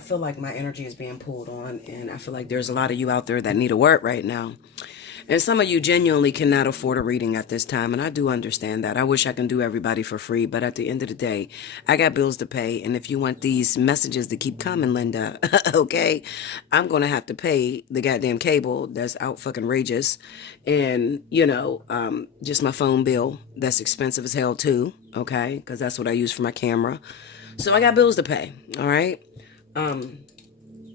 feel like my energy is being pulled on, and I feel like there's a lot of you out there that need a word right now. And some of you genuinely cannot afford a reading at this time, and I do understand that. I wish I can do everybody for free, but at the end of the day, I got bills to pay, and if you want these messages to keep coming, Linda, okay, I'm going to have to pay the goddamn cable that's out fucking rageous, and, just my phone bill that's expensive as hell too, okay, because that's what I use for my camera. So I got bills to pay, all right?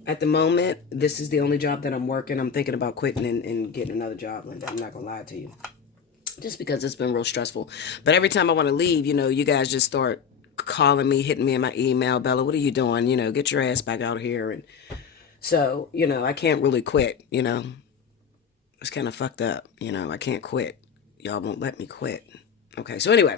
At the moment, this is the only job that I'm working. I'm thinking about quitting and getting another job, Linda. I'm not going to lie to you. Just because it's been real stressful. But every time I want to leave, you guys just start calling me, hitting me in my email. Bella, what are you doing? Get your ass back out here. And so, I can't really quit, It's kind of fucked up, I can't quit. Y'all won't let me quit. Okay, so anyway.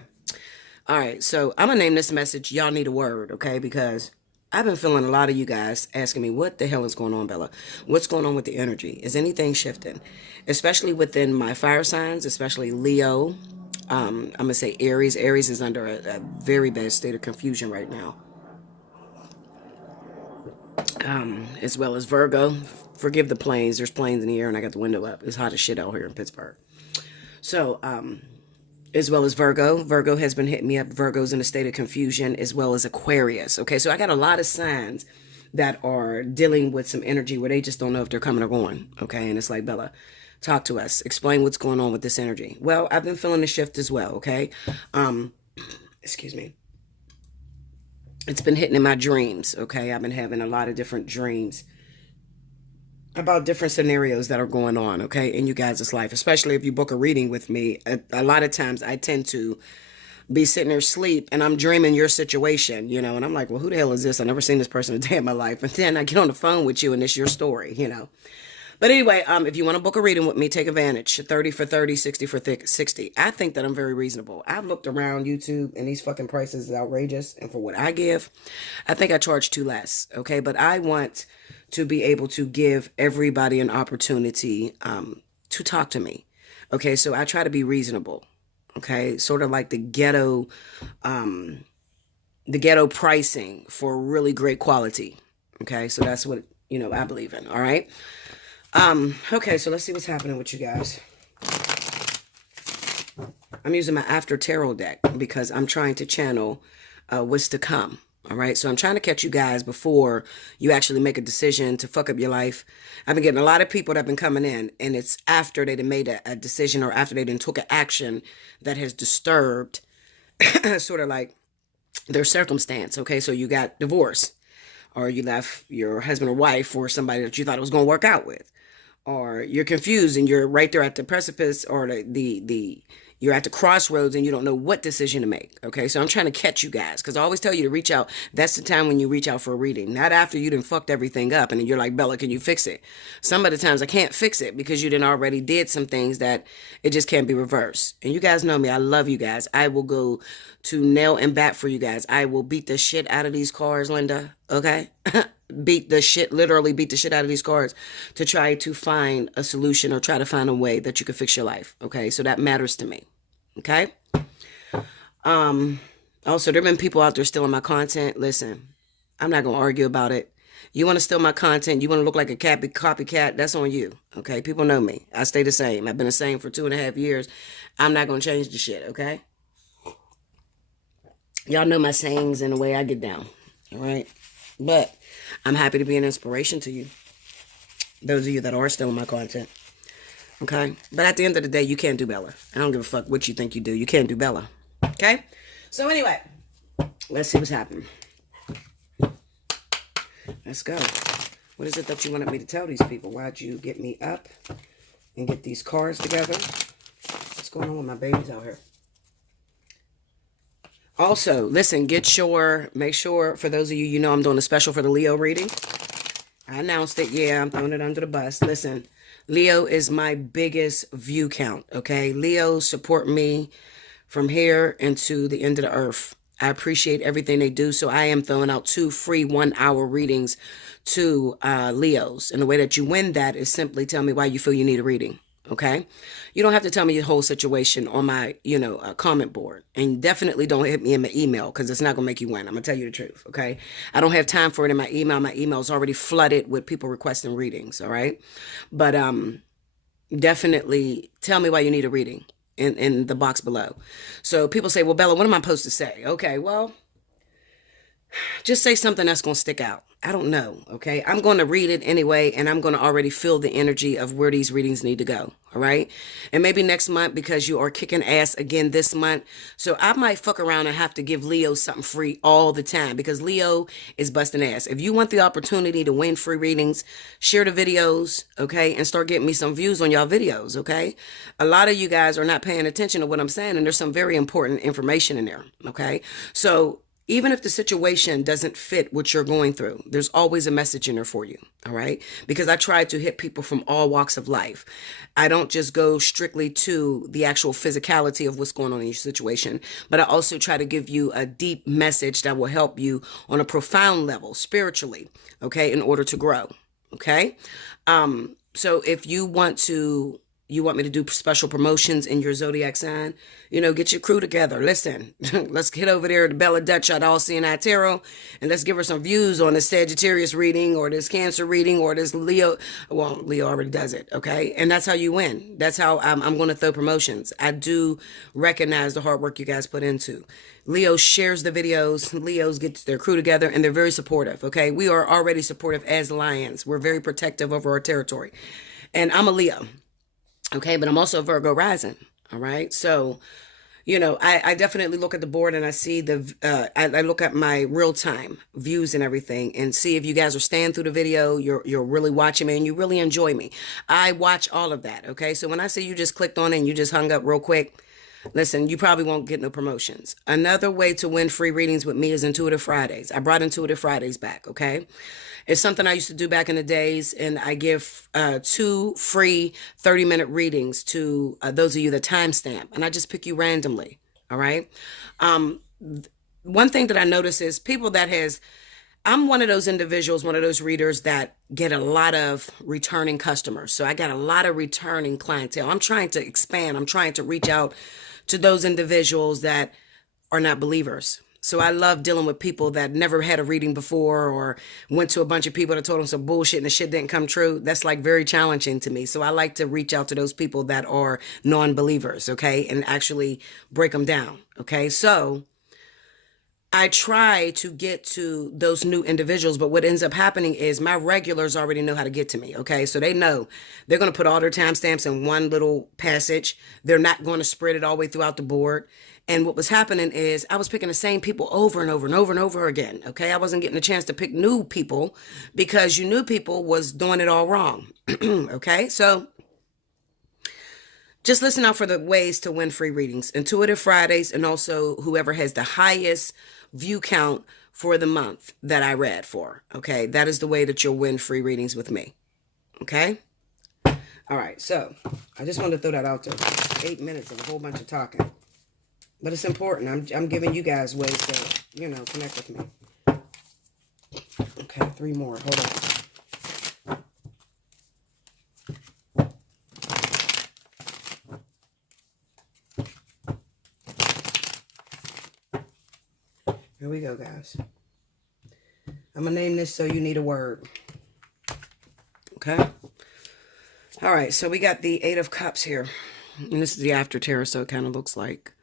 All right, so I'm going to name this message, Y'all Need a Word, okay? Because I've been feeling a lot of you guys asking me, what the hell is going on, Bella? What's going on with the energy? Is anything shifting? Especially within my fire signs, especially Leo. I'm going to say Aries. Aries is under a very bad state of confusion right now. As well as Virgo. Forgive the planes. There's planes in the air and I got the window up. It's hot as shit out here in Pittsburgh. So, as well as Virgo. Virgo has been hitting me up. Virgo's in a state of confusion, as well as Aquarius. Okay, so I got a lot of signs that are dealing with some energy where they just don't know if they're coming or going. Okay, and it's like, Bella, talk to us. Explain what's going on with this energy. Well, I've been feeling the shift as well, okay? Excuse me. It's been hitting in my dreams, okay? I've been having a lot of different dreams about different scenarios that are going on, okay, in you guys' life, especially if you book a reading with me. A lot of times I tend to be sitting there asleep and I'm dreaming your situation, and I'm like, well, who the hell is this? I've never seen this person a day in my life. And then I get on the phone with you and it's your story, But anyway, if you want to book a reading with me, take advantage. 30 for 30, 60 for 60. I think that I'm very reasonable. I've looked around YouTube and these fucking prices is outrageous. And for what I give, I think I charge too less. Okay. But I want to be able to give everybody an opportunity to talk to me. Okay. So I try to be reasonable. Okay. Sort of like the ghetto pricing for really great quality. Okay. So that's what, I believe in. All right. Okay, so let's see what's happening with you guys. I'm using my After Tarot deck because I'm trying to channel what's to come. All right, so I'm trying to catch you guys before you actually make a decision to fuck up your life. I've been getting a lot of people that have been coming in, and it's after they made a decision or after they took an action that has disturbed sort of like their circumstance. Okay, so you got divorced, or you left your husband or wife for somebody that you thought it was going to work out with. Or you're confused and you're right there at the precipice or you're at the crossroads and you don't know what decision to make. Okay, so I'm trying to catch you guys because I always tell you to reach out. That's the time when you reach out for a reading, not after you done fucked everything up and you're like, Bella, can you fix it? Some of the times I can't fix it because you done already did some things that it just can't be reversed. And you guys know me. I love you guys. I will go to nail and bat for you guys. I will beat the shit out of these cars, Linda. Okay? Literally beat the shit out of these cards to try to find a solution or try to find a way that you can fix your life. Okay, so that matters to me. Okay. Also, there have been people out there stealing my content. Listen, I'm not gonna argue about it. You want to steal my content, you want to look like a copycat, that's on you. Okay, people know me. I stay the same. I've been the same for 2.5 years. I'm not gonna change the shit. Okay. Y'all know my sayings and the way I get down. All right. But I'm happy to be an inspiration to you. Those of you that are stealing my content. Okay? But at the end of the day, you can't do Bella. I don't give a fuck what you think you do. You can't do Bella. Okay? So anyway, let's see what's happening. Let's go. What is it that you wanted me to tell these people? Why'd you get me up and get these cards together? What's going on with my babies out here? Also, listen, make sure, for those of you, I'm doing a special for the Leo reading. I announced it. Yeah, I'm throwing it under the bus. Listen, Leo is my biggest view count, okay? Leo support me from here into the end of the earth. I appreciate everything they do, so I am throwing out 2 free 1-hour readings to Leos. And the way that you win that is simply tell me why you feel you need a reading. Okay. You don't have to tell me your whole situation on my, comment board. And definitely don't hit me in my email because it's not going to make you win. I'm going to tell you the truth. Okay. I don't have time for it in my email. My email is already flooded with people requesting readings. All right. But definitely tell me why you need a reading in the box below. So people say, well, Bella, what am I supposed to say? Okay. Well, just say something that's going to stick out. I don't know, okay? I'm going to read it anyway, and I'm going to already feel the energy of where these readings need to go, all right? And maybe next month, because you are kicking ass again this month, so I might fuck around and have to give Leo something free all the time, because Leo is busting ass. If you want the opportunity to win free readings, share the videos, okay? And start getting me some views on y'all videos, okay? A lot of you guys are not paying attention to what I'm saying, and there's some very important information in there, okay? So even if the situation doesn't fit what you're going through, there's always a message in there for you, all right? Because I try to hit people from all walks of life. I don't just go strictly to the actual physicality of what's going on in your situation, but I also try to give you a deep message that will help you on a profound level, spiritually, okay, in order to grow, okay? So if you want me to do special promotions in your zodiac sign, get your crew together. Listen, let's get over there to Bella Dutch at Allseeingeyetarot, and let's give her some views on this Sagittarius reading or this Cancer reading or this Leo. Well, Leo already does it, okay? And that's how you win. That's how I'm going to throw promotions. I do recognize the hard work you guys put into. Leo shares the videos. Leos get their crew together, and they're very supportive, okay? We are already supportive as lions. We're very protective over our territory. And I'm a Leo. Okay, but I'm also a Virgo rising. All right. So, I definitely look at the board and I see I look at my real time views and everything and see if you guys are staying through the video, you're really watching me and you really enjoy me. I watch all of that. Okay. So when I say you just clicked on it and you just hung up real quick, listen, you probably won't get no promotions. Another way to win free readings with me is Intuitive Fridays. I brought Intuitive Fridays back. Okay. It's something I used to do back in the days, and I give 2 free 30-minute readings to those of you that timestamp, and I just pick you randomly, all right? One thing that I notice is I'm one of those individuals, one of those readers that get a lot of returning customers. So I got a lot of returning clientele. I'm trying to expand. I'm trying to reach out to those individuals that are not believers. So I love dealing with people that never had a reading before or went to a bunch of people that told them some bullshit and the shit didn't come true. That's like very challenging to me. So I like to reach out to those people that are non-believers, okay, and actually break them down, okay? So I try to get to those new individuals, but what ends up happening is my regulars already know how to get to me, okay? So they know they're going to put all their timestamps in one little passage. They're not going to spread it all the way throughout the board. And what was happening is I was picking the same people over and over and over and over again, okay? I wasn't getting a chance to pick new people because you new people was doing it all wrong, okay? So just listen out for the ways to win free readings. Intuitive Fridays, and also whoever has the highest view count for the month that I read for, okay? That is the way that you'll win free readings with me, okay? All right, so I just wanted to throw that out there. 8 minutes of a whole bunch of talking. But it's important. I'm giving you guys ways to, connect with me. Okay, 3 more. Hold on. Here we go, guys. I'm going to name this So You Need a Word. Okay? All right, so we got the 8 of Cups here. And this is the after tarot, so it kind of looks like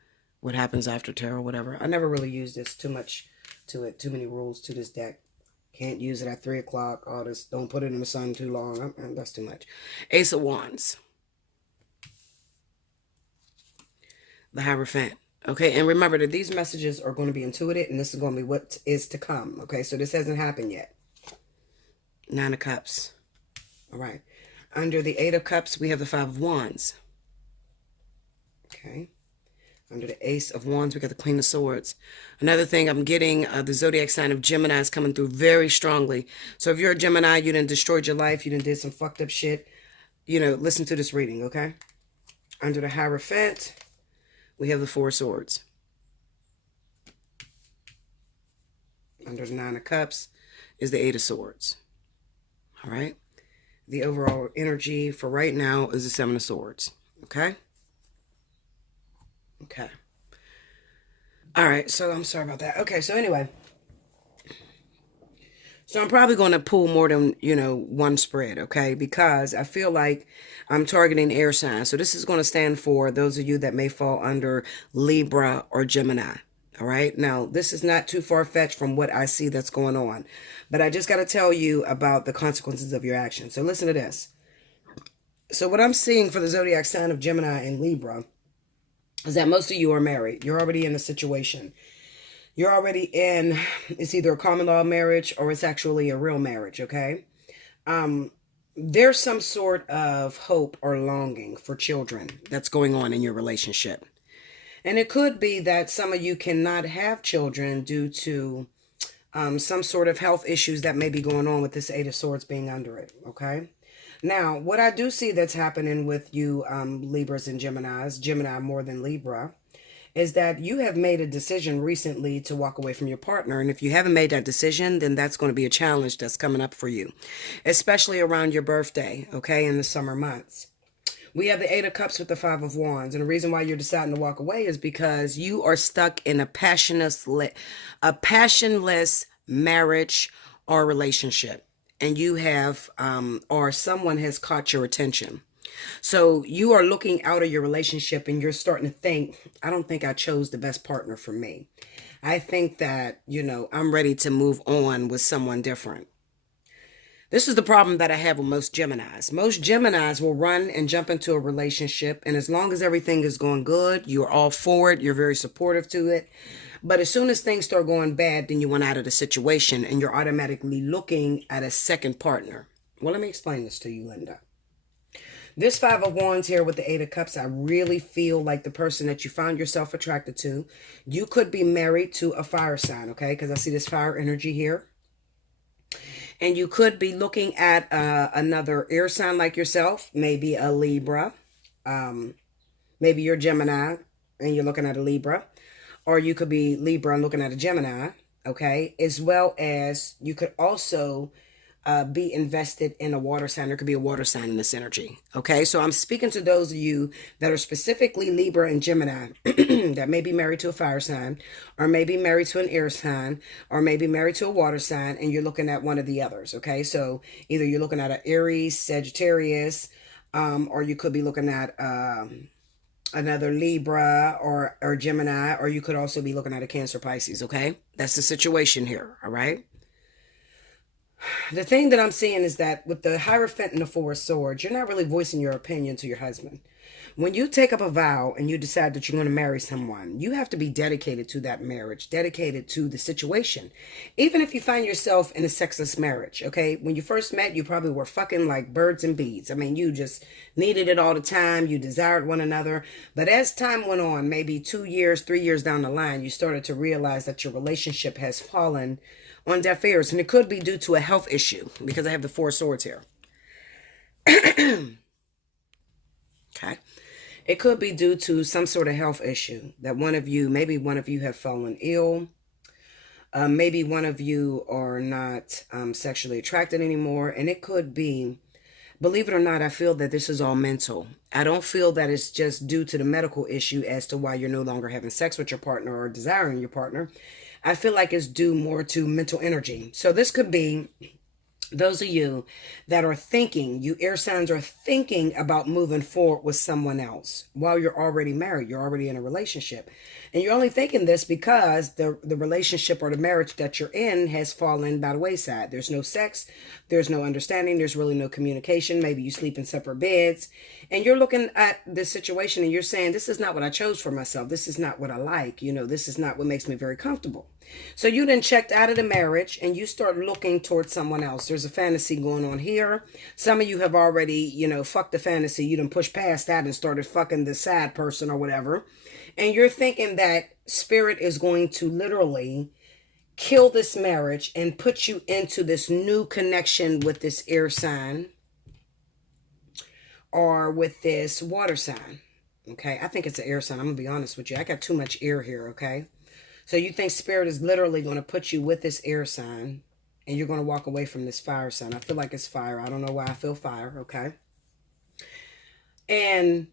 what happens after tarot, whatever. I never really use this too much to it. Too many rules to this deck. Can't use it at 3 o'clock. All this. Don't put it in the sun too long. That's too much. Ace of Wands. The Hierophant. Okay, and remember that these messages are going to be intuitive, and this is going to be what is to come. Okay, so this hasn't happened yet. 9 of Cups. All right. Under the 8 of Cups, we have the 5 of Wands. Okay. Under the Ace of Wands, we got the Queen of Swords. Another thing, I'm getting the zodiac sign of Gemini is coming through very strongly. So if you're a Gemini, you done destroyed your life, you done did some fucked up shit, listen to this reading, okay? Under the Hierophant, we have the 4 of Swords. Under the 9 of Cups is the 8 of Swords. All right? The overall energy for right now is the Seven of Swords. Okay? Okay. All right, so I'm sorry about that. Okay, so anyway. So I'm probably going to pull more than, one spread, okay? Because I feel like I'm targeting air signs. So this is going to stand for those of you that may fall under Libra or Gemini. All right. Now, this is not too far-fetched from what I see that's going on. But I just got to tell you about the consequences of your actions. So listen to this. So what I'm seeing for the zodiac sign of Gemini and Libra is that most of you are married. You're already in a situation. You're already in, it's either a common law marriage or it's actually a real marriage, okay? There's some sort of hope or longing for children that's going on in your relationship. And it could be that some of you cannot have children due to some sort of health issues that may be going on with this Eight of Swords being under it, okay? Now, what I do see that's happening with you Libras and Geminis, Gemini more than Libra, is that you have made a decision recently to walk away from your partner. And if you haven't made that decision, then that's going to be a challenge that's coming up for you, especially around your birthday, okay, in the summer months. We have the Eight of Cups with the Five of Wands. And the reason why you're deciding to walk away is because you are stuck in a passionless marriage or relationship. And you have, or someone has caught your attention. So you are looking out of your relationship and you're starting to think, I don't think I chose the best partner for me. I think that, I'm ready to move on with someone different. This is the problem that I have with most Geminis. Most Geminis will run and jump into a relationship, and as long as everything is going good, you're all for it, you're very supportive to it. But as soon as things start going bad, then you want out of the situation and you're automatically looking at a second partner. Well, let me explain this to you, Linda. This Five of Wands here with the Eight of Cups, I really feel like the person that you found yourself attracted to, you could be married to a fire sign, okay? Because I see this fire energy here. And you could be looking at another air sign like yourself, maybe a Libra. Maybe you're Gemini and you're looking at a Libra. Or you could be Libra and looking at a Gemini, okay? As well as you could also be invested in a water sign. There could be a water sign in this energy. Okay, so I'm speaking to those of you that are specifically Libra and Gemini that may be married to a fire sign, or maybe married to an air sign, or maybe married to a water sign, and you're looking at one of the others. Okay, so either you're looking at an Aries, Sagittarius, or you could be looking at another Libra or Gemini, or you could also be looking at a Cancer, Pisces. Okay, that's the situation here. All right. The thing that I'm seeing is that with the Hierophant and the Four of Swords, you're not really voicing your opinion to your husband. When you take up a vow and you decide that you're going to marry someone, you have to be dedicated to that marriage, dedicated to the situation. Even if you find yourself in a sexless marriage, okay? When you first met, you probably were fucking like birds and bees. I mean, you just needed it all the time. You desired one another. But as time went on, maybe 2 years, 3 years down the line, you started to realize that your relationship has fallen on deaf ears. And it could be due to a health issue because I have the Four of Swords here. Okay. It could be due to some sort of health issue that maybe one of you have fallen ill. Maybe one of you are not sexually attracted anymore. And it could be, believe it or not, I feel that this is all mental. I don't feel that it's just due to the medical issue as to why you're no longer having sex with your partner or desiring your partner. I feel like it's due more to mental energy. So this could be those of you that are thinking, you air signs are thinking about moving forward with someone else while you're already married, you're already in a relationship. And you're only thinking this because the relationship or the marriage that you're in has fallen by the wayside. There's no sex, there's no understanding, there's really no communication. Maybe you sleep in separate beds and you're looking at this situation and you're saying, this is not what I chose for myself. This is not what I like. This is not what makes me very comfortable. So you then checked out of the marriage and you start looking towards someone else. There's a fantasy going on here. Some of you have already, fucked the fantasy. You done pushed past that and started fucking the sad person or whatever. And you're thinking that spirit is going to literally kill this marriage and put you into this new connection with this air sign or with this water sign. Okay, I think it's an air sign. I'm going to be honest with you. I got too much air here, okay? So you think spirit is literally going to put you with this air sign And you're going to walk away from this fire sign. I feel like it's fire. I don't know why I feel fire, okay? And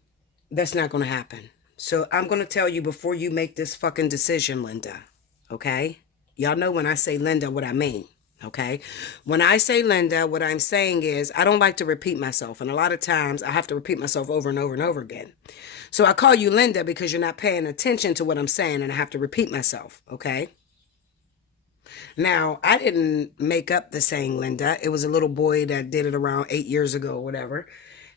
that's not going to happen. So I'm going to tell you before you make this fucking decision, Linda, okay? Y'all know when I say Linda what I mean, okay? When I say Linda, what I'm saying is I don't like to repeat myself. And a lot of times I have to repeat myself over and over and over again. So I call you Linda because you're not paying attention to what I'm saying and I have to repeat myself, okay? Now, I didn't make up the saying Linda. It was a little boy that did it around 8 years ago or whatever.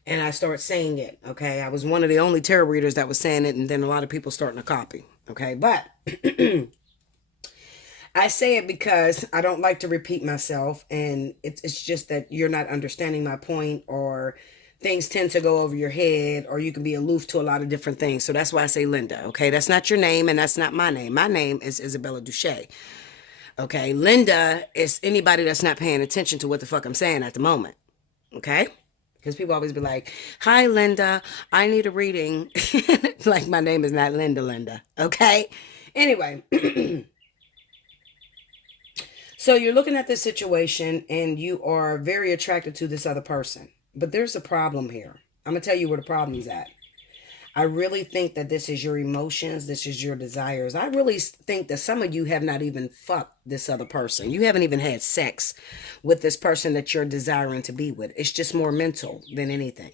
And I started saying it, okay? I was one of the only tarot readers that was saying it, and then a lot of people starting to copy, okay? But I say it because I don't like to repeat myself, and it's just that you're not understanding my point, or things tend to go over your head, or you can be aloof to a lot of different things. So that's why I say Linda, okay? That's not your name, and that's not my name. My name is Isabella Duche. Okay, Linda is anybody that's not paying attention to what the fuck I'm saying at the moment. Okay? Because people always be like, hi, Linda, I need a reading. Like my name is not Linda. Okay? Anyway. So you're looking at this situation and you are very attracted to this other person. But there's a problem here. I'm going to tell you where the problem's at. I really think that this is your emotions. This is your desires. I really think that some of you have not even fucked this other person. You haven't even had sex with this person that you're desiring to be with. It's just more mental than anything.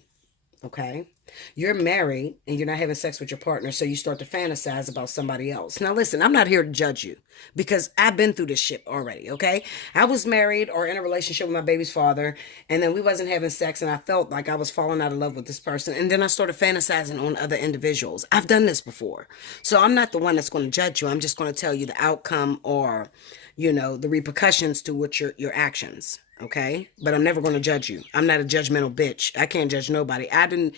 Okay? You're married and you're not having sex with your partner, so you start to fantasize about somebody else. Now listen, I'm not here to judge you because I've been through this shit already, okay? I was married or in a relationship with my baby's father, and then we wasn't having sex, and I felt like I was falling out of love with this person, and then I started fantasizing on other individuals. I've done this before. So I'm not the one that's going to judge you. I'm just going to tell you the outcome or, you know, the repercussions to what your actions, okay? But I'm never going to judge you. I'm not a judgmental bitch. I can't judge nobody. I didn't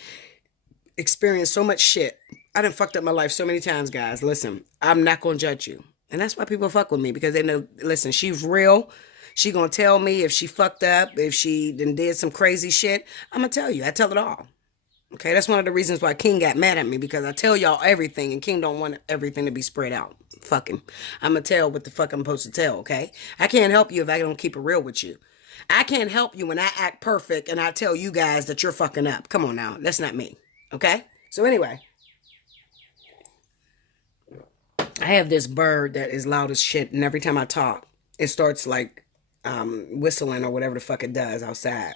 experience so much shit. I done fucked up my life so many times, guys. Listen, I'm not going to judge you. And that's why people fuck with me, because they know, listen, she's real. She going to tell me if she fucked up, if she done did some crazy shit. I'm going to tell you. I tell it all. Okay, that's one of the reasons why King got mad at me, because I tell y'all everything, and King don't want everything to be spread out. Fuck him. I'm going to tell what the fuck I'm supposed to tell, okay? I can't help you if I don't keep it real with you. I can't help you when I act perfect and I tell you guys that you're fucking up. Come on now. That's not me. Okay? So anyway, I have this bird that is loud as shit, and every time I talk, it starts like whistling or whatever the fuck it does outside.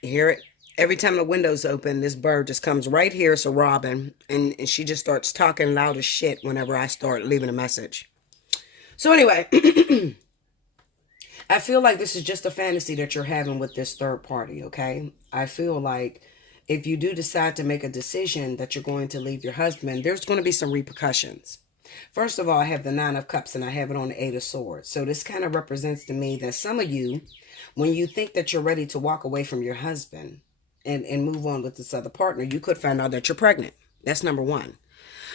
You hear it? Every time the window's open, this bird just comes right here. So Robin, and she just starts talking loud as shit whenever I start leaving a message. So anyway, I feel like this is just a fantasy that you're having with this third party, okay? I feel like if you do decide to make a decision that you're going to leave your husband, there's going to be some repercussions. First of all, I have the 9 of Cups and I have it on the 8 of Swords. So this kind of represents to me that some of you, when you think that you're ready to walk away from your husband and move on with this other partner, you could find out that you're pregnant. That's number 1.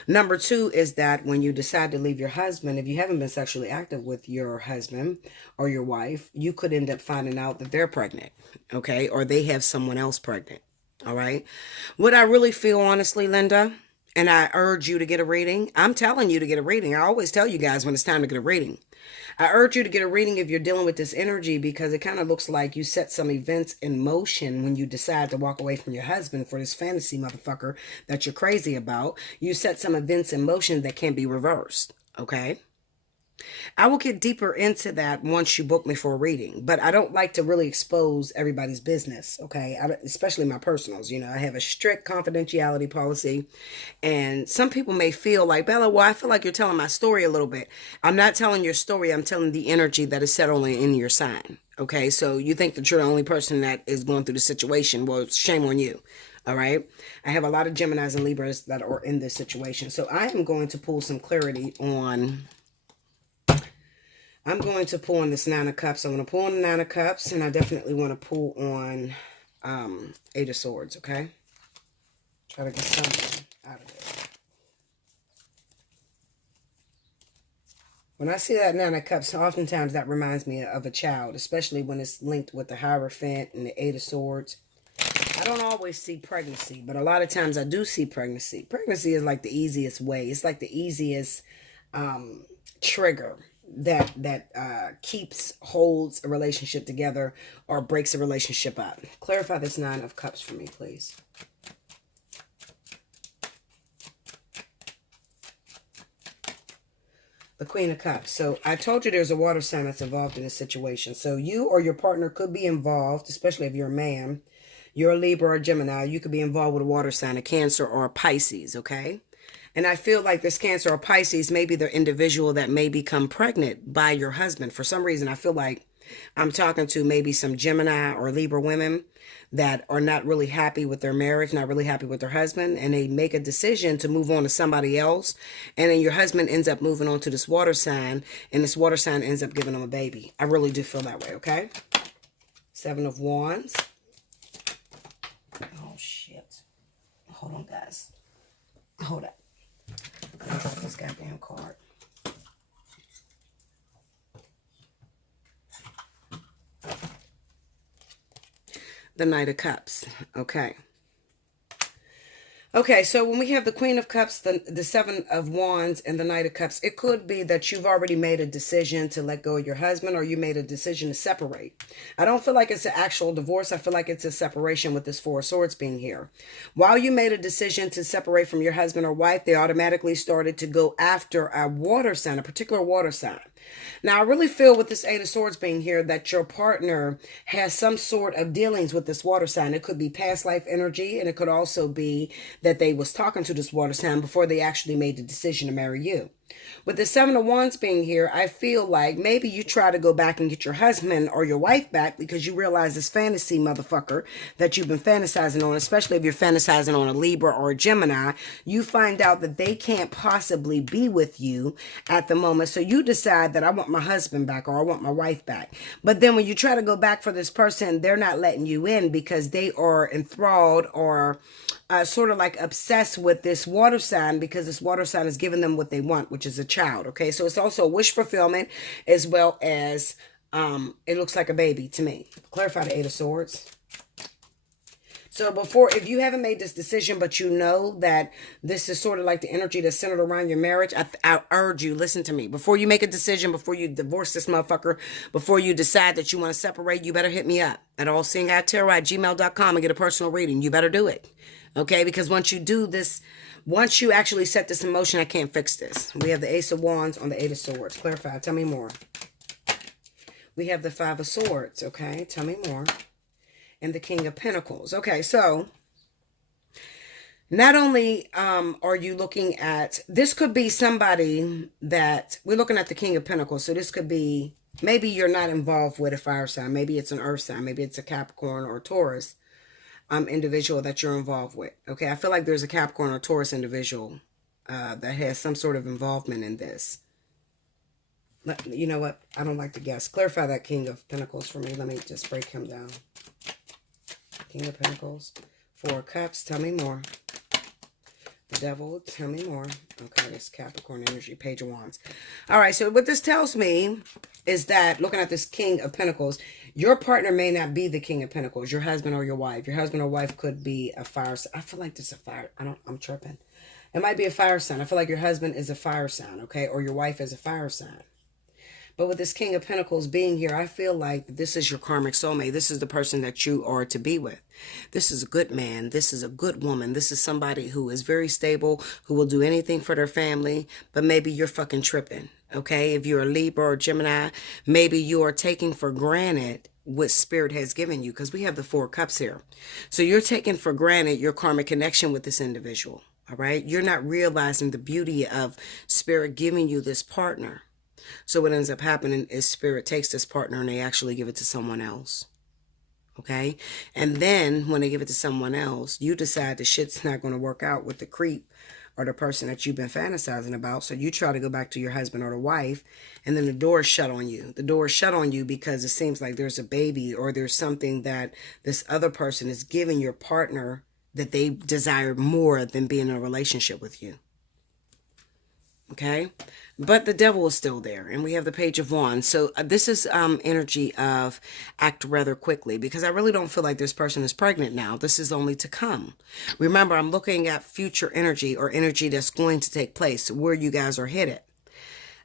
Number 2 is that when you decide to leave your husband, if you haven't been sexually active with your husband or your wife, you could end up finding out that they're pregnant, okay? Or they have someone else pregnant. All right. What I really feel, honestly, Linda, and I urge you to get a reading. I'm telling you to get a reading. I always tell you guys when it's time to get a reading. I urge you to get a reading if you're dealing with this energy, because it kind of looks like you set some events in motion when you decide to walk away from your husband for this fantasy motherfucker that you're crazy about. You set some events in motion that can be reversed. Okay. I will get deeper into that once you book me for a reading, but I don't like to really expose everybody's business, okay? Especially my personals. You know, I have a strict confidentiality policy, and some people may feel like, Bella, well, I feel like you're telling my story a little bit. I'm not telling your story. I'm telling the energy that is set only in your sign, okay? So you think that you're the only person that is going through the situation. Well, shame on you. All right. I have a lot of Geminis and Libras that are in this situation. So I am going to pull some clarity on... I'm going to pull on this 9 of Cups. I'm going to pull on the 9 of Cups, and I definitely want to pull on 8 of Swords, okay? Try to get something out of it. When I see that 9 of Cups, oftentimes that reminds me of a child, especially when it's linked with the Hierophant and the 8 of Swords. I don't always see pregnancy, but a lot of times I do see pregnancy. Pregnancy is like the easiest way. It's like the easiest trigger keeps, holds a relationship together or breaks a relationship up. Clarify this Nine of Cups for me, please. The Queen of Cups. So I told you there's a water sign that's involved in this situation. So you or your partner could be involved, especially if you're a man. You're a Libra or a Gemini. You could be involved with a water sign, a Cancer or a Pisces, okay? And I feel like this Cancer or Pisces may be the individual that may become pregnant by your husband. For some reason, I feel like I'm talking to maybe some Gemini or Libra women that are not really happy with their marriage, not really happy with their husband, and they make a decision to move on to somebody else. And then your husband ends up moving on to this water sign, and this water sign ends up giving them a baby. I really do feel that way, okay? Seven of Wands. Oh, shit. Hold on, guys. Hold up. I'll drop this goddamn card. The Knight of Cups. Okay. Okay, so when we have the Queen of Cups, the Seven of Wands, and the Knight of Cups, it could be that you've already made a decision to let go of your husband, or you made a decision to separate. I don't feel like it's an actual divorce. I feel like it's a separation with this Four of Swords being here. While you made a decision to separate from your husband or wife, they automatically started to go after a water sign, a particular water sign. Now, I really feel with this Eight of Swords being here that your partner has some sort of dealings with this water sign. It could be past life energy, and it could also be that they was talking to this water sign before they actually made the decision to marry you. With the Seven of Wands being here, I feel like maybe you try to go back and get your husband or your wife back because you realize this fantasy motherfucker that you've been fantasizing on, especially if you're fantasizing on a Libra or a Gemini, you find out that they can't possibly be with you at the moment. So you decide that I want my husband back or I want my wife back. But then when you try to go back for this person, they're not letting you in because they are enthralled or sort of like obsessed with this water sign because this water sign is giving them what they want, which is a child. Okay, so it's also wish fulfillment as well as it looks like a baby to me. Clarify the Eight of Swords. So if you haven't made this decision, but you know that this is sort of like the energy that's centered around your marriage, I urge you, listen to me. Before you make a decision, before you divorce this motherfucker, before you decide that you want to separate, you better hit me up at allseeingeyetarot@gmail.com and get a personal reading. You better do it. Okay, because once you do this, once you actually set this in motion, I can't fix this. We have the Ace of Wands on the Eight of Swords. Clarify. Tell me more. We have the Five of Swords. Okay, tell me more. And the King of Pentacles. Okay, so not only are you looking at, this could be somebody that, we're looking at the King of Pentacles. So this could be, maybe you're not involved with a fire sign. Maybe it's an earth sign. Maybe it's a Capricorn or Taurus individual that you're involved with. Okay, I feel like there's a Capricorn or Taurus individual that has some sort of involvement in this. You know what? I don't like to guess. Clarify that King of Pentacles for me. Let me just break him down. King of Pentacles. Four of Cups. Tell me more. The Devil. Tell me more. Okay, it's Capricorn energy. Page of Wands. All right, so what this tells me is that, looking at this King of Pentacles, your partner may not be the King of Pentacles, your husband or your wife. Your husband or wife could be a fire sign. I feel like this is a fire. I'm tripping. It might be a fire sign. I feel like your husband is a fire sign, okay? Or your wife is a fire sign. But with this King of Pentacles being here, I feel like this is your karmic soulmate. This is the person that you are to be with. This is a good man. This is a good woman. This is somebody who is very stable, who will do anything for their family, but maybe you're fucking tripping, okay? If you're a Libra or Gemini, maybe you are taking for granted what Spirit has given you, because we have the Four of Cups here. So you're taking for granted your karmic connection with this individual, all right? You're not realizing the beauty of Spirit giving you this partner. So what ends up happening is Spirit takes this partner and they actually give it to someone else. Okay? And then when they give it to someone else, you decide the shit's not going to work out with the creep or the person that you've been fantasizing about. So you try to go back to your husband or the wife, and then the door is shut on you. The door is shut on you because it seems like there's a baby or there's something that this other person is giving your partner that they desire more than being in a relationship with you. Okay? But the Devil is still there. And we have the Page of Wands. So this is energy of act rather quickly, because I really don't feel like this person is pregnant now. This is only to come. Remember, I'm looking at future energy or energy that's going to take place, where you guys are headed.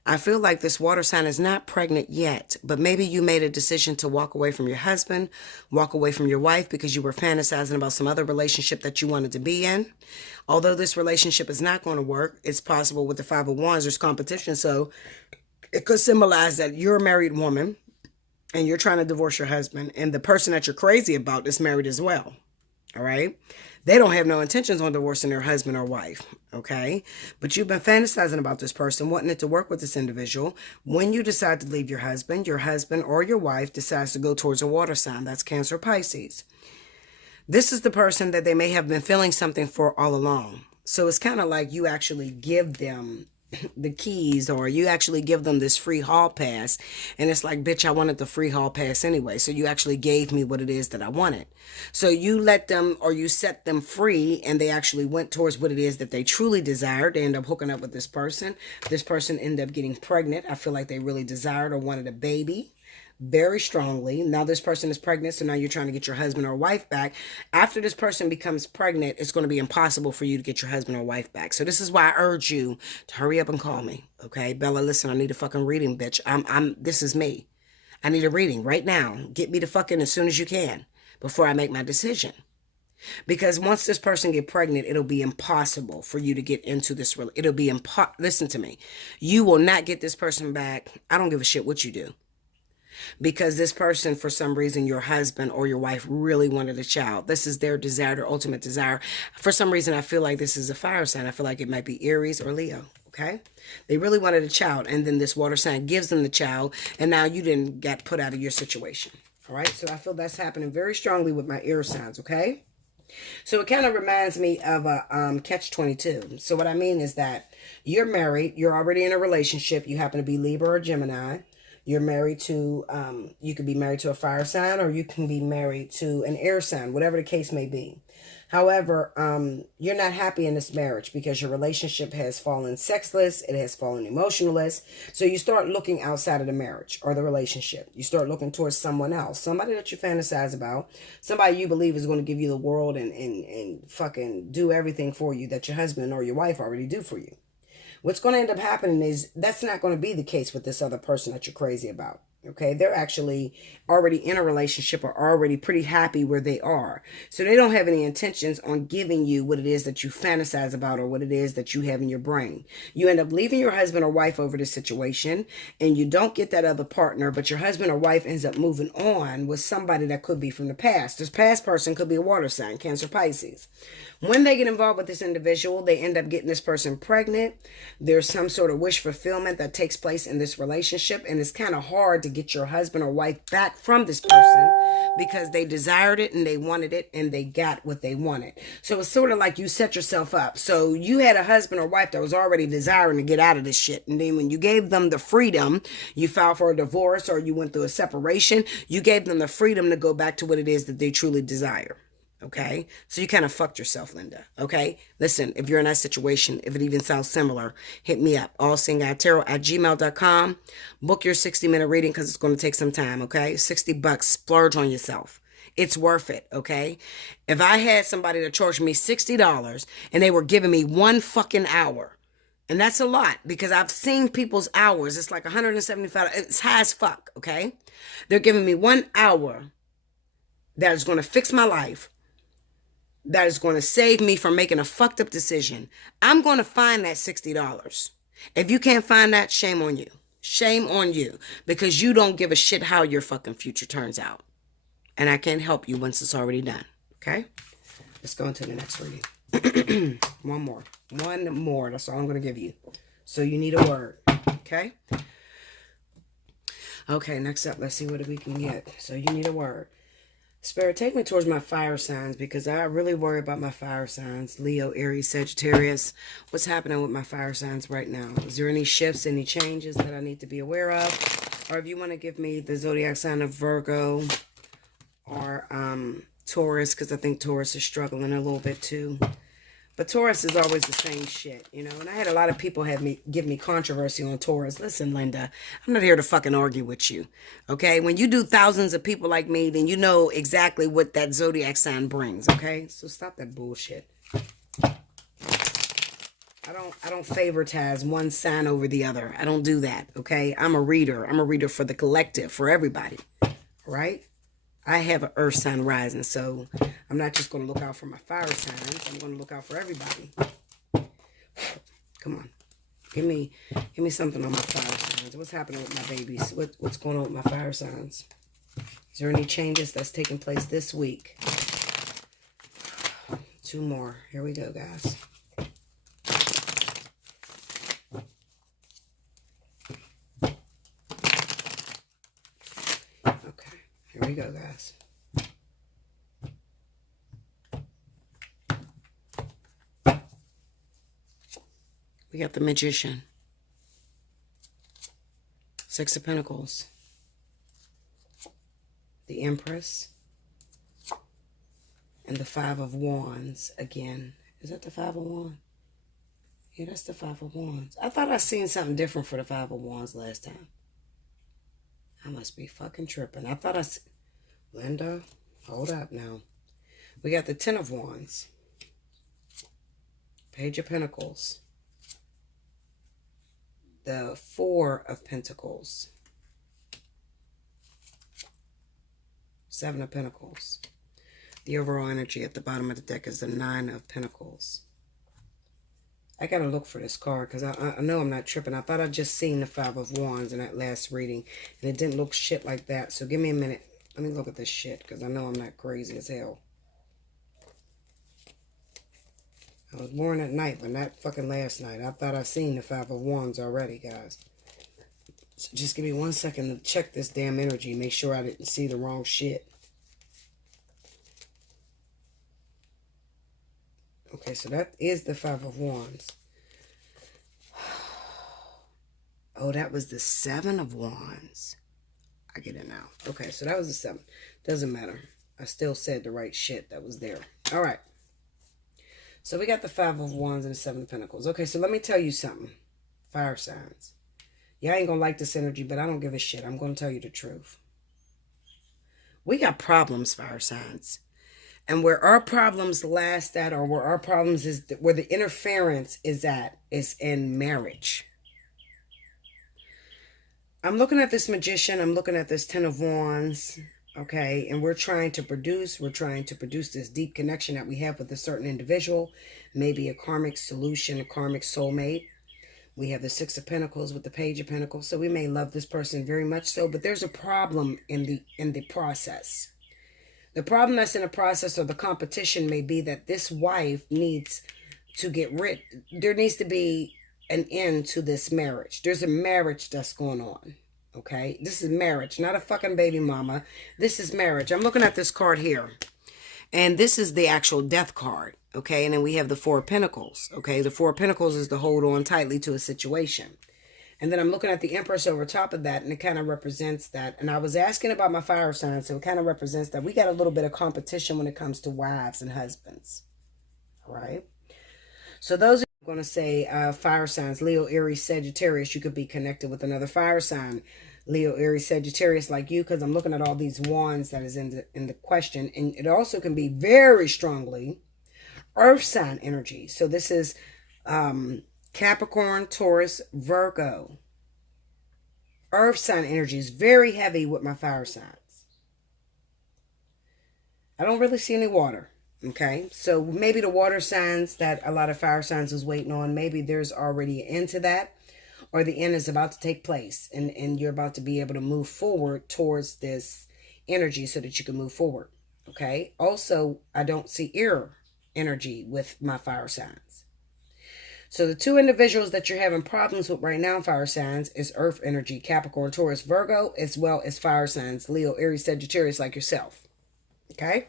I feel like this water sign is not pregnant yet, but maybe you made a decision to walk away from your husband, walk away from your wife because you were fantasizing about some other relationship that you wanted to be in. Although this relationship is not going to work, it's possible with the Five of Wands, there's competition. So it could symbolize that you're a married woman and you're trying to divorce your husband, and the person that you're crazy about is married as well. All right. They don't have no intentions on divorcing their husband or wife. Okay. But you've been fantasizing about this person, wanting it to work with this individual. When you decide to leave your husband or your wife decides to go towards a water sign. That's Cancer, Pisces. This is the person that they may have been feeling something for all along. So it's kind of like you actually give them the keys, or you actually give them this free hall pass, and it's like, bitch, I wanted the free hall pass anyway, so you actually gave me what it is that I wanted. So you let them, or you set them free, and they actually went towards what it is that they truly desired. They end up hooking up with this person ended up getting pregnant. I feel like they really desired or wanted a baby very strongly. Now this person is pregnant, so now you're trying to get your husband or wife back. After this person becomes pregnant, it's going to be impossible for you to get your husband or wife back. So this is why I urge you to hurry up and call me. Okay, Bella, listen, I need a fucking reading, bitch. This is me. I need a reading right now. Get me the fucking as soon as you can before I make my decision. Because once this person get pregnant, it'll be impossible for you to get into this. It'll be listen to me. You will not get this person back. I don't give a shit what you do. Because this person, for some reason, your husband or your wife really wanted a child. This is their desire, their ultimate desire. For some reason, I feel like this is a fire sign. I feel like it might be Aries or Leo. Okay? They really wanted a child. And then this water sign gives them the child. And now you didn't get put out of your situation. All right? So I feel that's happening very strongly with my air signs. Okay? So it kind of reminds me of a catch-22. So what I mean is that you're married. You're already in a relationship. You happen to be Libra or Gemini. You're married to, you could be married to a fire sign, or you can be married to an air sign, whatever the case may be. However, you're not happy in this marriage because your relationship has fallen sexless. It has fallen emotionless. So you start looking outside of the marriage or the relationship. You start looking towards someone else, somebody that you fantasize about, somebody you believe is going to give you the world and fucking do everything for you that your husband or your wife already do for you. What's going to end up happening is that's not going to be the case with this other person that you're crazy about. Okay, they're actually already in a relationship or already pretty happy where they are. So they don't have any intentions on giving you what it is that you fantasize about or what it is that you have in your brain. You end up leaving your husband or wife over this situation, and you don't get that other partner, but your husband or wife ends up moving on with somebody that could be from the past. This past person could be a water sign, Cancer, Pisces. When they get involved with this individual, they end up getting this person pregnant. There's some sort of wish fulfillment that takes place in this relationship, and it's kind of hard to get your husband or wife back from this person because they desired it and they wanted it and they got what they wanted. So it's sort of like you set yourself up. So you had a husband or wife that was already desiring to get out of this shit, and then when you gave them the freedom, you filed for a divorce or you went through a separation, you gave them the freedom to go back to what it is that they truly desire. Okay, so you kind of fucked yourself, Linda. Okay, listen, if you're in that situation, if it even sounds similar, hit me up, allseeingeyetarot@gmail.com. Book your 60-minute reading because it's going to take some time. Okay, $60, splurge on yourself. It's worth it. Okay, if I had somebody that charged me $60 and they were giving me 1 fucking hour, and that's a lot because I've seen people's hours. It's like $175. It's high as fuck. Okay, they're giving me 1 hour that is going to fix my life, that is going to save me from making a fucked up decision. I'm going to find that $60. If you can't find that, shame on you. Shame on you, because you don't give a shit how your fucking future turns out. And I can't help you once it's already done. Okay? Let's go into the next reading. One more. That's all I'm going to give you. So you need a word. Okay? Okay, next up, let's see what we can get. So you need a word. Spirit, take me towards my fire signs because I really worry about my fire signs. Leo, Aries, Sagittarius. What's happening with my fire signs right now? Is there any shifts, any changes that I need to be aware of? Or if you want to give me the zodiac sign of Virgo or Taurus, because I think Taurus is struggling a little bit too. But Taurus is always the same shit, you know. And I had a lot of people give me controversy on Taurus. Listen, Linda, I'm not here to fucking argue with you, okay? When you do thousands of people like me, then you know exactly what that zodiac sign brings, okay? So stop that bullshit. I don't favoritize one sign over the other. I don't do that, okay? I'm a reader. I'm a reader for the collective, for everybody, right? I have an earth sign rising, so I'm not just going to look out for my fire signs. I'm going to look out for everybody. Come on. Give me something on my fire signs. What's happening with my babies? What's going on with my fire signs? Is there any changes that's taking place this week? 2 more. Here we go, guys. Okay. Here we go, guys. We got the Magician. 6 of Pentacles. The Empress. And the 5 of Wands again. Is that the 5 of Wands? Yeah, that's the 5 of Wands. I thought I seen something different for the 5 of Wands last time. I must be fucking tripping. I thought Linda, hold up now. We got the 10 of Wands. Page of Pentacles. The 4 of Pentacles. 7 of Pentacles. The overall energy at the bottom of the deck is the 9 of Pentacles. I gotta look for this card because I know I'm not tripping. I thought I just seen the 5 of Wands in that last reading, and it didn't look shit like that. So give me a minute. Let me look at this shit because I know I'm not crazy as hell. I was born at night, but not fucking last night. I thought I seen the 5 of Wands already, guys. So just give me 1 second to check this damn energy. Make sure I didn't see the wrong shit. Okay, so that is the 5 of Wands. Oh, that was the 7 of Wands. I get it now. Okay, so that was the 7. Doesn't matter. I still said the right shit that was there. All right. So we got the 5 of Wands and the 7 of Pentacles. Okay, so let me tell you something. Fire signs. Yeah, I ain't going to like this energy, but I don't give a shit. I'm going to tell you the truth. We got problems, fire signs. And where our problems last at, or where our problems is, where the interference is at, is in marriage. I'm looking at this Magician. I'm looking at this 10 of Wands. Okay, and we're trying to produce this deep connection that we have with a certain individual, maybe a karmic solution, a karmic soulmate. We have the 6 of Pentacles with the Page of Pentacles, so we may love this person very much so, but there's a problem in the process. The problem that's in the process, or the competition, may be that this wife needs to get rid. There needs to be an end to this marriage. There's a marriage that's going on. Okay, this is marriage, not a fucking baby mama. This is marriage. I'm looking at this card here, and this is the actual death card. Okay, and then we have the 4 of Pentacles. Okay, the 4 of Pentacles is to hold on tightly to a situation. And then I'm looking at the Empress over top of that, and it kind of represents that. And I was asking about my fire sign, so it kind of represents that we got a little bit of competition when it comes to wives and husbands. All right, so those are going to say fire signs, Leo, Aries, Sagittarius. You could be connected with another fire sign, Leo, Aries, Sagittarius, like you, because I'm looking at all these wands that is in the question. And it also can be very strongly earth sign energy. So this is Capricorn, Taurus, Virgo. Earth sign energy is very heavy with my fire signs. I don't really see any water. Okay, so maybe the water signs that a lot of fire signs is waiting on, maybe there's already an end to that, or the end is about to take place, and you're about to be able to move forward towards this energy so that you can move forward. Okay, also, I don't see air energy with my fire signs. So the 2 individuals that you're having problems with right now, fire signs, is earth energy, Capricorn, Taurus, Virgo, as well as fire signs, Leo, Aries, Sagittarius, like yourself. Okay.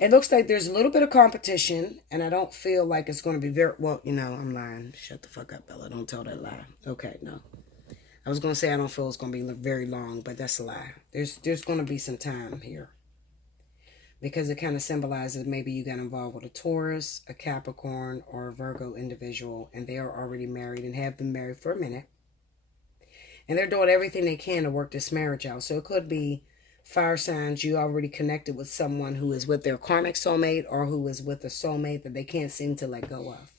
It looks like there's a little bit of competition, and I don't feel like it's going to be very, well, you know, I'm lying. Shut the fuck up, Bella. Don't tell that lie. Okay, no. I was going to say I don't feel it's going to be very long, but that's a lie. There's going to be some time here. Because it kind of symbolizes maybe you got involved with a Taurus, a Capricorn, or a Virgo individual, and they are already married and have been married for a minute. And they're doing everything they can to work this marriage out. So it could be fire signs, you already connected with someone who is with their karmic soulmate, or who is with a soulmate that they can't seem to let go of.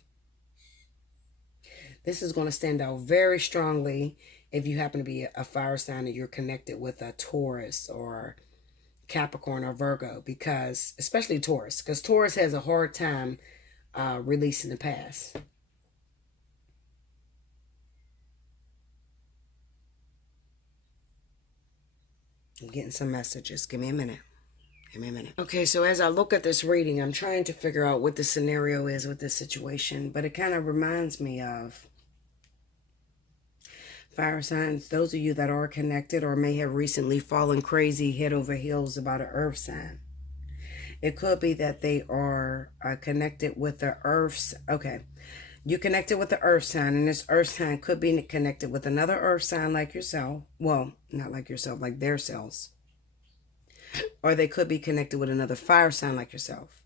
This is going to stand out very strongly if you happen to be a fire sign and you're connected with a Taurus or Capricorn or Virgo, because especially Taurus, because Taurus has a hard time releasing the past. I'm getting some messages. Give me a minute. Give me a minute. Okay, so as I look at this reading, I'm trying to figure out what the scenario is with this situation, but it kind of reminds me of fire signs, those of you that are connected or may have recently fallen crazy head over heels about an earth sign. It could be that they are connected with the earth's, okay, you connected with the earth sign, and this earth sign could be connected with another earth sign like yourself. Well, not like yourself, like their selves. Or they could be connected with another fire sign like yourself.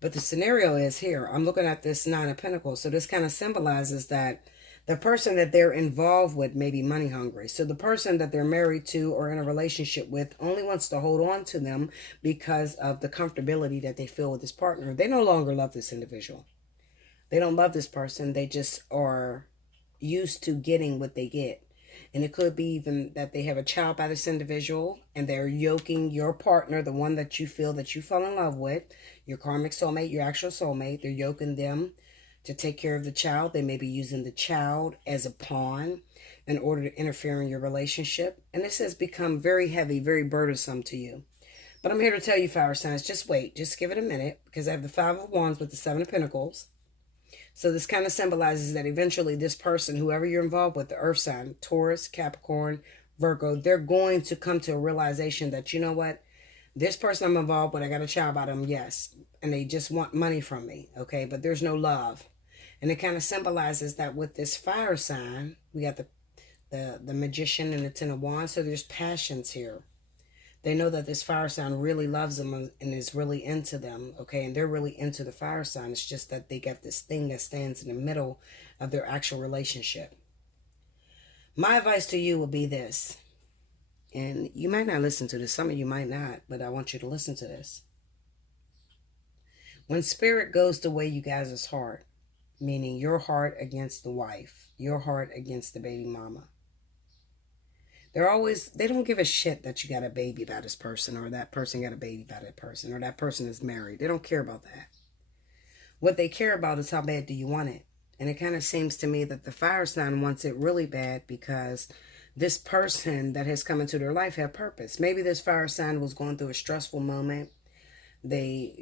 But the scenario is here. I'm looking at this Nine of Pentacles. So this kind of symbolizes that the person that they're involved with may be money hungry. So the person that they're married to or in a relationship with only wants to hold on to them because of the comfortability that they feel with this partner. They no longer love this individual. They don't love this person. They just are used to getting what they get. And it could be even that they have a child by this individual and they're yoking your partner, the one that you feel that you fell in love with, your karmic soulmate, your actual soulmate. They're yoking them to take care of the child. They may be using the child as a pawn in order to interfere in your relationship. And this has become very heavy, very burdensome to you. But I'm here to tell you, fire signs, just wait. Just give it a minute, because I have the Five of Wands with the Seven of Pentacles. So this kind of symbolizes that eventually this person, whoever you're involved with, the earth sign, Taurus, Capricorn, Virgo, they're going to come to a realization that, you know what, this person I'm involved with, I got a child by them, yes. And they just want money from me, okay? But there's no love. And it kind of symbolizes that with this fire sign, we got the Magician and the Ten of Wands. So there's passions here. They know that this fire sign really loves them and is really into them, okay? And they're really into the fire sign. It's just that they got this thing that stands in the middle of their actual relationship. My advice to you will be this, and you might not listen to this. Some of you might not, but I want you to listen to this. When spirit goes the way you guys' heart, meaning your heart against the wife, your heart against the baby mama, they don't give a shit that you got a baby by this person, or that person got a baby by that person, or that person is married. They don't care about that. What they care about is how bad do you want it. And it kind of seems to me that the fire sign wants it really bad because this person that has come into their life have purpose. Maybe this fire sign was going through a stressful moment. They,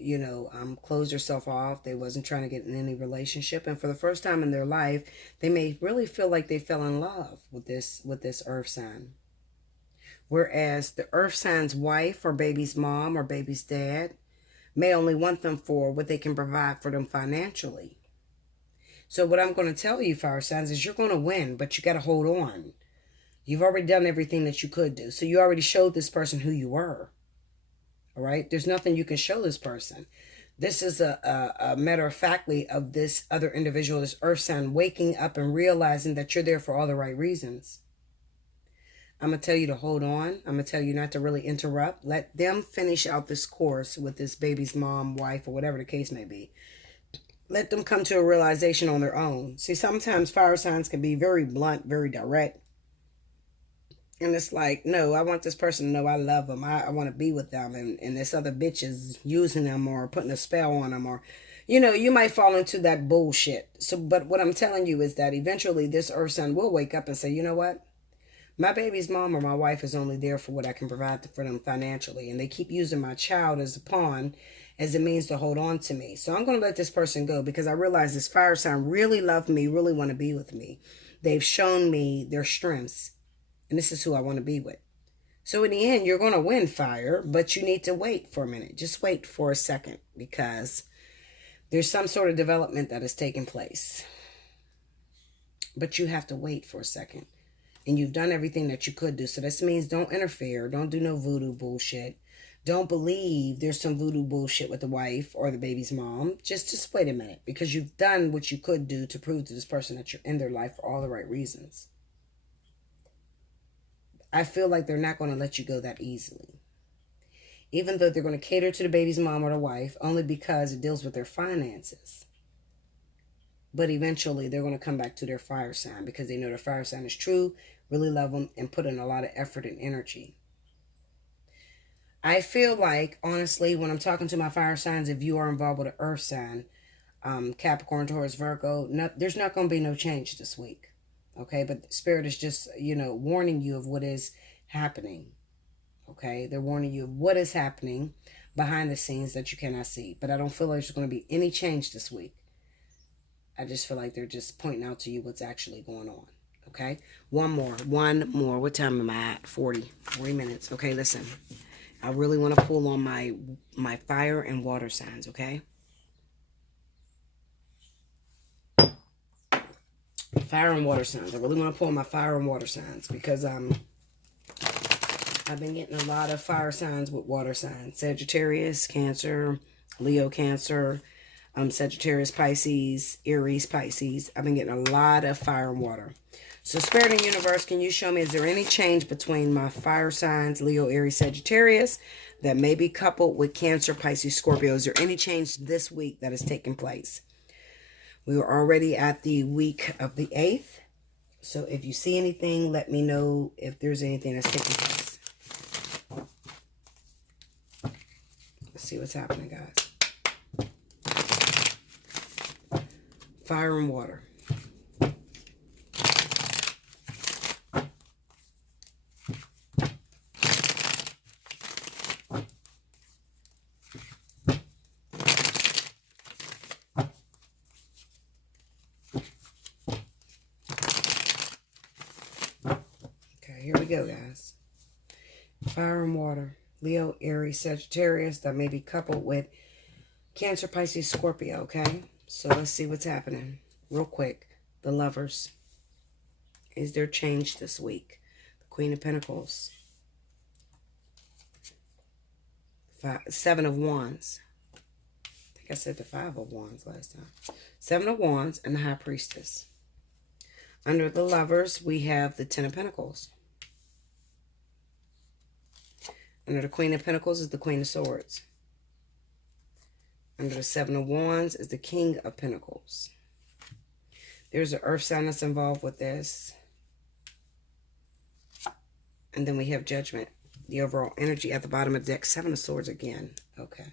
closed herself off. They wasn't trying to get in any relationship. And for the first time in their life, they may really feel like they fell in love with this earth sign. Whereas the earth sign's wife or baby's mom or baby's dad may only want them for what they can provide for them financially. So what I'm going to tell you, fire signs, is you're going to win, but you got to hold on. You've already done everything that you could do. So you already showed this person who you were. All right? There's nothing you can show this person. This is a matter of factly of this other individual, this earth sign, waking up and realizing that you're there for all the right reasons. I'm going to tell you to hold on. I'm going to tell you not to really interrupt. Let them finish out this course with this baby's mom, wife, or whatever the case may be. Let them come to a realization on their own. See, sometimes fire signs can be very blunt, very direct. And it's like, no, I want this person to know I love them. I want to be with them. And this other bitch is using them or putting a spell on them. Or, you might fall into that bullshit. So, but what I'm telling you is that eventually this earth sign will wake up and say, you know what? My baby's mom or my wife is only there for what I can provide for them financially. And they keep using my child as a pawn as a means to hold on to me. So I'm going to let this person go because I realize this fire sign really love me, really want to be with me. They've shown me their strengths. And this is who I want to be with. So in the end, you're going to win, fire. But you need to wait for a minute. Just wait for a second because there's some sort of development that is taking place. But you have to wait for a second. And you've done everything that you could do. So this means don't interfere. Don't do no voodoo bullshit. Don't believe there's some voodoo bullshit with the wife or the baby's mom. Just wait a minute. Because you've done what you could do to prove to this person that you're in their life for all the right reasons. I feel like they're not going to let you go that easily. Even though they're going to cater to the baby's mom or the wife, only because it deals with their finances. But eventually they're going to come back to their fire sign because they know their fire sign is true, really love them, and put in a lot of effort and energy. I feel like, honestly, when I'm talking to my fire signs, if you are involved with an earth sign, Capricorn, Taurus, Virgo, there's not going to be no change this week. Okay, but the Spirit is just, warning you of what is happening. Okay, they're warning you of what is happening behind the scenes that you cannot see. But I don't feel like there's going to be any change this week. I just feel like they're just pointing out to you what's actually going on. Okay, one more. What time am I at? 40 minutes. Okay, listen. I really want to pull on my fire and water signs, okay? Fire and water signs. I really want to pull on my fire and water signs because I've been getting a lot of fire signs with water signs. Sagittarius, Cancer, Leo, Cancer, Sagittarius, Pisces, Aries, Pisces. I've been getting a lot of fire and water. So Spirit and Universe, can you show me, is there any change between my fire signs, Leo, Aries, Sagittarius, that may be coupled with Cancer, Pisces, Scorpio? Is there any change this week that is taking place? We are already at the week of the 8th. So if you see anything, let me know if there's anything that's taking place. Let's see what's happening, guys. Fire and water. Here we go, guys. Fire and water. Leo, Aries, Sagittarius. That may be coupled with Cancer, Pisces, Scorpio, okay? So let's see what's happening. Real quick. The Lovers. Is there change this week? The Queen of Pentacles. Seven of Wands. I think I said the Five of Wands last time. Seven of Wands and the High Priestess. Under the Lovers, we have the Ten of Pentacles. Under the Queen of Pentacles is the Queen of Swords. Under the Seven of Wands is the King of Pentacles. There's an earth sign that's involved with this. And then we have Judgment. The overall energy at the bottom of the deck. Seven of Swords again. Okay.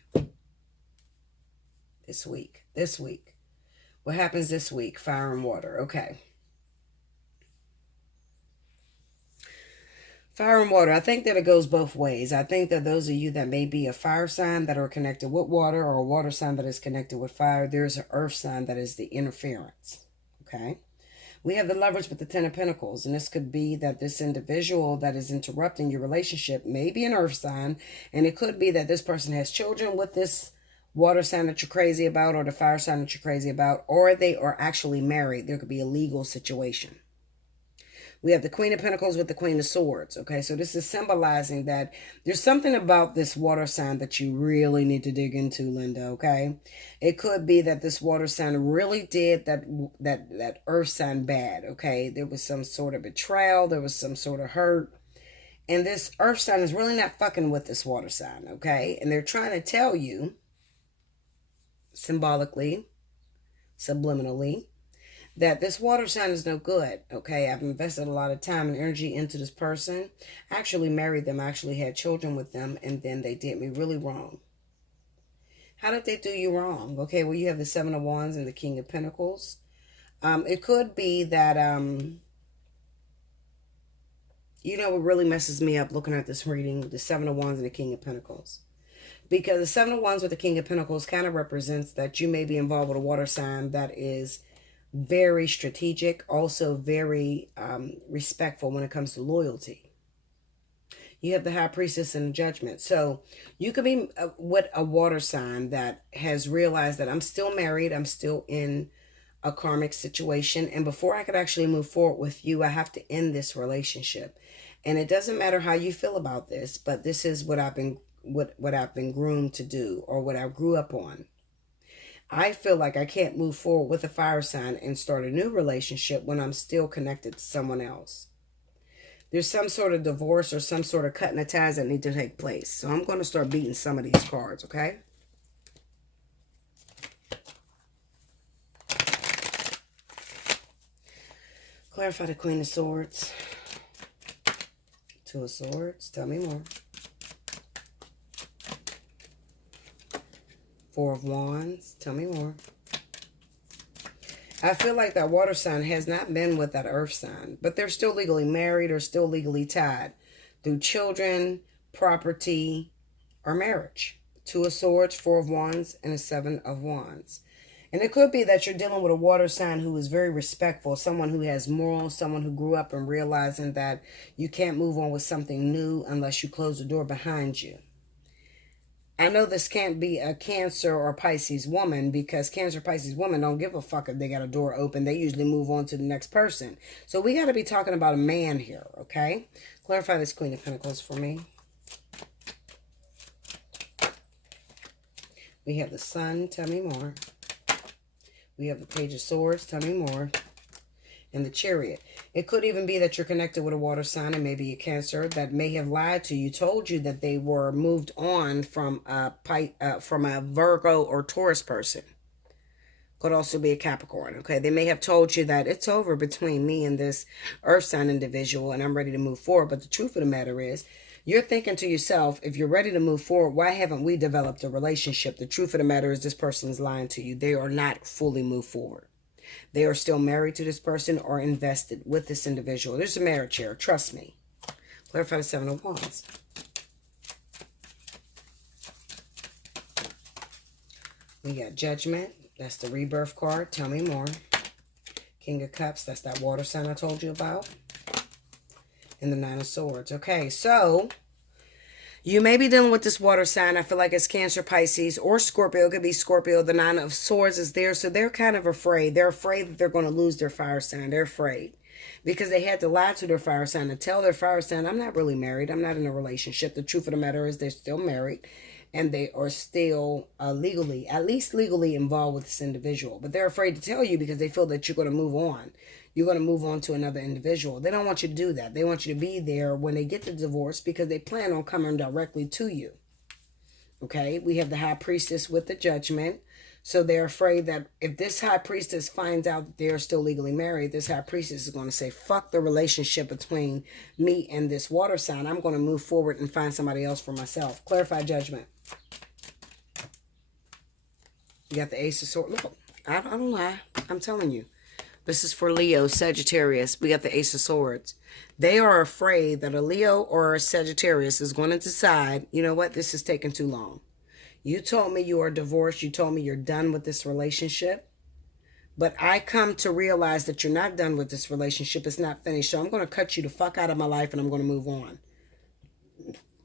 This week. What happens this week? Fire and water. Okay. Fire and water. I think that it goes both ways. I think that those of you that may be a fire sign that are connected with water, or a water sign that is connected with fire, there's an earth sign that is the interference. Okay. We have the Lovers with the Ten of Pentacles, and this could be that this individual that is interrupting your relationship may be an earth sign, and it could be that this person has children with this water sign that you're crazy about, or the fire sign that you're crazy about, or they are actually married. There could be a legal situation. We have the Queen of Pentacles with the Queen of Swords. Okay, so this is symbolizing that there's something about this water sign that you really need to dig into, Linda. Okay, it could be that this water sign really did that earth sign bad. Okay, there was some sort of betrayal. There was some sort of hurt. And this earth sign is really not fucking with this water sign. Okay, and they're trying to tell you symbolically, subliminally, that this water sign is no good. Okay, I've invested a lot of time and energy into this person. I actually married them. I actually had children with them, and then they did me really wrong. How did they do you wrong? Okay, well, you have the Seven of Wands and the King of Pentacles. It could be that, what really messes me up looking at this reading, the Seven of Wands and the King of Pentacles. Because the Seven of Wands with the King of Pentacles kind of represents that you may be involved with a water sign that is very strategic, also very respectful when it comes to loyalty. You have the High Priestess and the Judgment. So you could be with a water sign that has realized that I'm still married, I'm still in a karmic situation, and before I could actually move forward with you, I have to end this relationship. And it doesn't matter how you feel about this, but this is what I've been groomed to do, or what I grew up on. I feel like I can't move forward with a fire sign and start a new relationship when I'm still connected to someone else. There's some sort of divorce or some sort of cutting of ties that need to take place. So I'm going to start beating some of these cards, okay? Clarify the Queen of Swords. Two of Swords. Tell me more. Four of Wands. Tell me more. I feel like that water sign has not been with that earth sign, but they're still legally married or still legally tied through children, property, or marriage. Two of Swords, Four of Wands, and a Seven of Wands. And it could be that you're dealing with a water sign who is very respectful, someone who has morals, someone who grew up and realizing that you can't move on with something new unless you close the door behind you. I know this can't be a Cancer or Pisces woman, because Cancer, Pisces women don't give a fuck if they got a door open. They usually move on to the next person. So we got to be talking about a man here, okay? Clarify this Queen of Pentacles for me. We have the Sun. Tell me more. We have the Page of Swords. Tell me more. And the Chariot. It could even be that you're connected with a water sign and maybe a Cancer that may have lied to you, told you that they were moved on from a Virgo or Taurus person. Could also be a Capricorn, okay? They may have told you that it's over between me and this earth sign individual and I'm ready to move forward. But the truth of the matter is, you're thinking to yourself, if you're ready to move forward, why haven't we developed a relationship? The truth of the matter is, this person is lying to you. They are not fully moved forward. They are still married to this person or invested with this individual. There's a marriage here. Trust me. Clarify the Seven of Wands. We got Judgment. That's the rebirth card. Tell me more. King of Cups. That's that water sign I told you about. And the Nine of Swords. Okay, so you may be dealing with this water sign. I feel like it's Cancer, Pisces, or Scorpio. It could be Scorpio. The Nine of Swords is there. So they're kind of afraid. They're afraid that they're going to lose their fire sign. They're afraid. Because they had to lie to their fire sign and tell their fire sign, I'm not really married. I'm not in a relationship. The truth of the matter is, they're still married. And they are still legally, at least legally, involved with this individual. But they're afraid to tell you because they feel that you're going to move on. You're going to move on to another individual. They don't want you to do that. They want you to be there when they get the divorce because they plan on coming directly to you. Okay, we have the High Priestess with the Judgment. So they're afraid that if this High Priestess finds out that they're still legally married, this High Priestess is going to say, fuck the relationship between me and this water sign. I'm going to move forward and find somebody else for myself. Clarify Judgment. You got the Ace of Swords. Look, I don't lie. I'm telling you. This is for Leo, Sagittarius. We got the Ace of Swords. They are afraid that a Leo or a Sagittarius is going to decide, you know what, this is taking too long. You told me you are divorced. You told me you're done with this relationship. But I come to realize that you're not done with this relationship. It's not finished. So I'm going to cut you the fuck out of my life and I'm going to move on.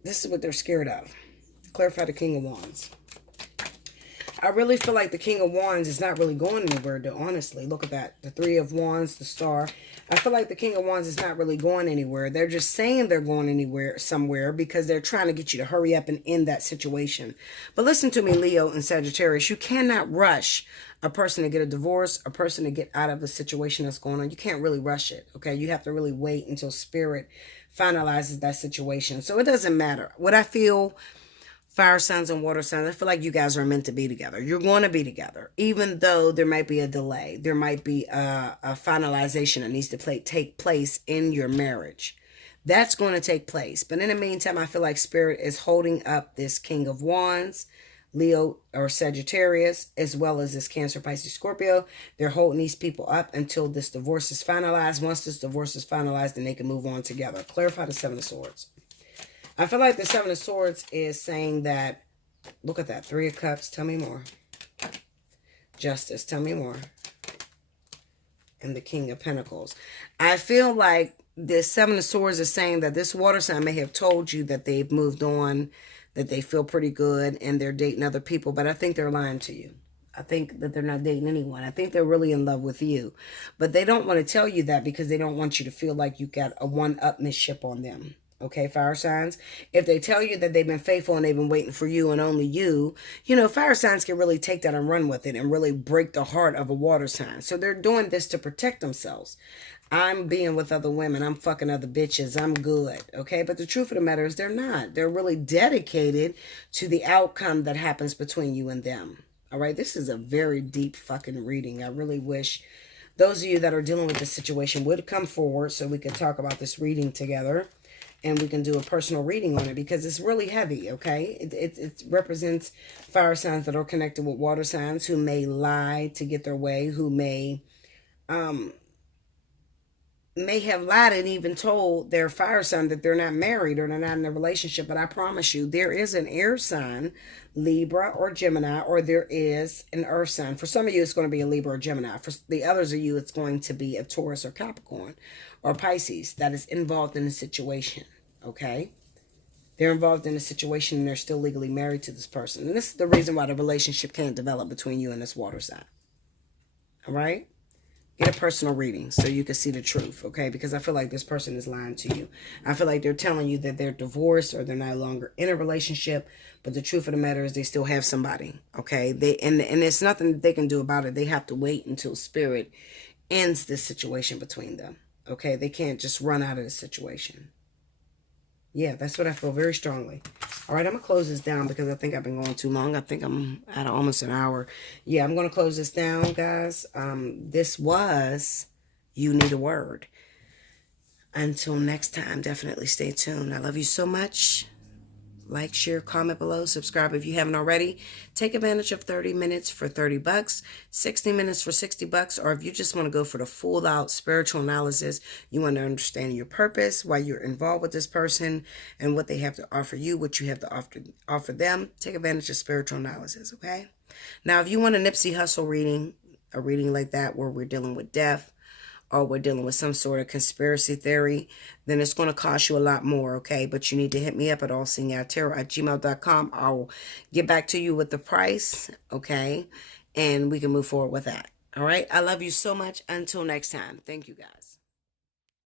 This is what they're scared of. Clarify the King of Wands. I really feel like the King of Wands is not really going anywhere, though, honestly. Look at that. The Three of Wands, the Star. I feel like the King of Wands is not really going anywhere. They're just saying they're going somewhere because they're trying to get you to hurry up and end that situation. But listen to me, Leo and Sagittarius. You cannot rush a person to get a divorce, a person to get out of the situation that's going on. You can't really rush it, okay? You have to really wait until Spirit finalizes that situation. So it doesn't matter. What I feel... Fire signs and water signs, I feel like you guys are meant to be together. You're going to be together, even though there might be a delay. There might be a finalization that needs to take place in your marriage. That's going to take place. But in the meantime, I feel like Spirit is holding up this King of Wands, Leo or Sagittarius, as well as this Cancer, Pisces, Scorpio. They're holding these people up until this divorce is finalized. Once this divorce is finalized, then they can move on together. Clarify the Seven of Swords. I feel like the Seven of Swords is saying that, look at that, Three of Cups, tell me more. Justice, tell me more. And the King of Pentacles. I feel like the Seven of Swords is saying that this water sign may have told you that they've moved on, that they feel pretty good, and they're dating other people, but I think they're lying to you. I think that they're not dating anyone. I think they're really in love with you. But they don't want to tell you that because they don't want you to feel like you got a one-upmanship on them. Okay, fire signs. If they tell you that they've been faithful and they've been waiting for you and only you, you know, fire signs can really take that and run with it and really break the heart of a water sign. So they're doing this to protect themselves. I'm being with other women. I'm fucking other bitches. I'm good. Okay, but the truth of the matter is they're not. They're really dedicated to the outcome that happens between you and them. All right, this is a very deep fucking reading. I really wish those of you that are dealing with this situation would come forward so we could talk about this reading together. And we can do a personal reading on it because it's really heavy, okay? It represents fire signs that are connected with water signs who may lie to get their way, who may have lied and even told their fire sign that they're not married or they're not in a relationship. But I promise you, there is an air sign, Libra or Gemini, or there is an earth sign. For some of you, it's going to be a Libra or Gemini. For the others of you, it's going to be a Taurus or Capricorn or Pisces that is involved in the situation. Okay, they're involved in a situation and they're still legally married to this person. And this is the reason why the relationship can't develop between you and this water sign. All right, get a personal reading so you can see the truth. Okay, because I feel like this person is lying to you. I feel like they're telling you that they're divorced or they're no longer in a relationship, but the truth of the matter is they still have somebody. Okay, and there's nothing that they can do about it. They have to wait until spirit ends this situation between them. Okay, they can't just run out of the situation. Yeah, that's what I feel very strongly. All right, I'm going to close this down because I think I've been going too long. I think I'm at almost an hour. Yeah, I'm going to close this down, guys. This was You Need a Word. Until next time, definitely stay tuned. I love you so much. Like, share, comment below, subscribe if you haven't already. Take advantage of 30 minutes for $30, 60 minutes for $60, or if you just want to go for the full out spiritual analysis, you want to understand your purpose, why you're involved with this person, and what they have to offer you, what you have to offer them. Take advantage of spiritual analysis, okay? Now, if you want a Nipsey Hussle reading, a reading like that where we're dealing with death, or we're dealing with some sort of conspiracy theory, then it's going to cost you a lot more, okay? But you need to hit me up at allseeingeyetarot@gmail.com. I'll get back to you with the price, okay? And we can move forward with that, all right? I love you so much. Until next time. Thank you, guys.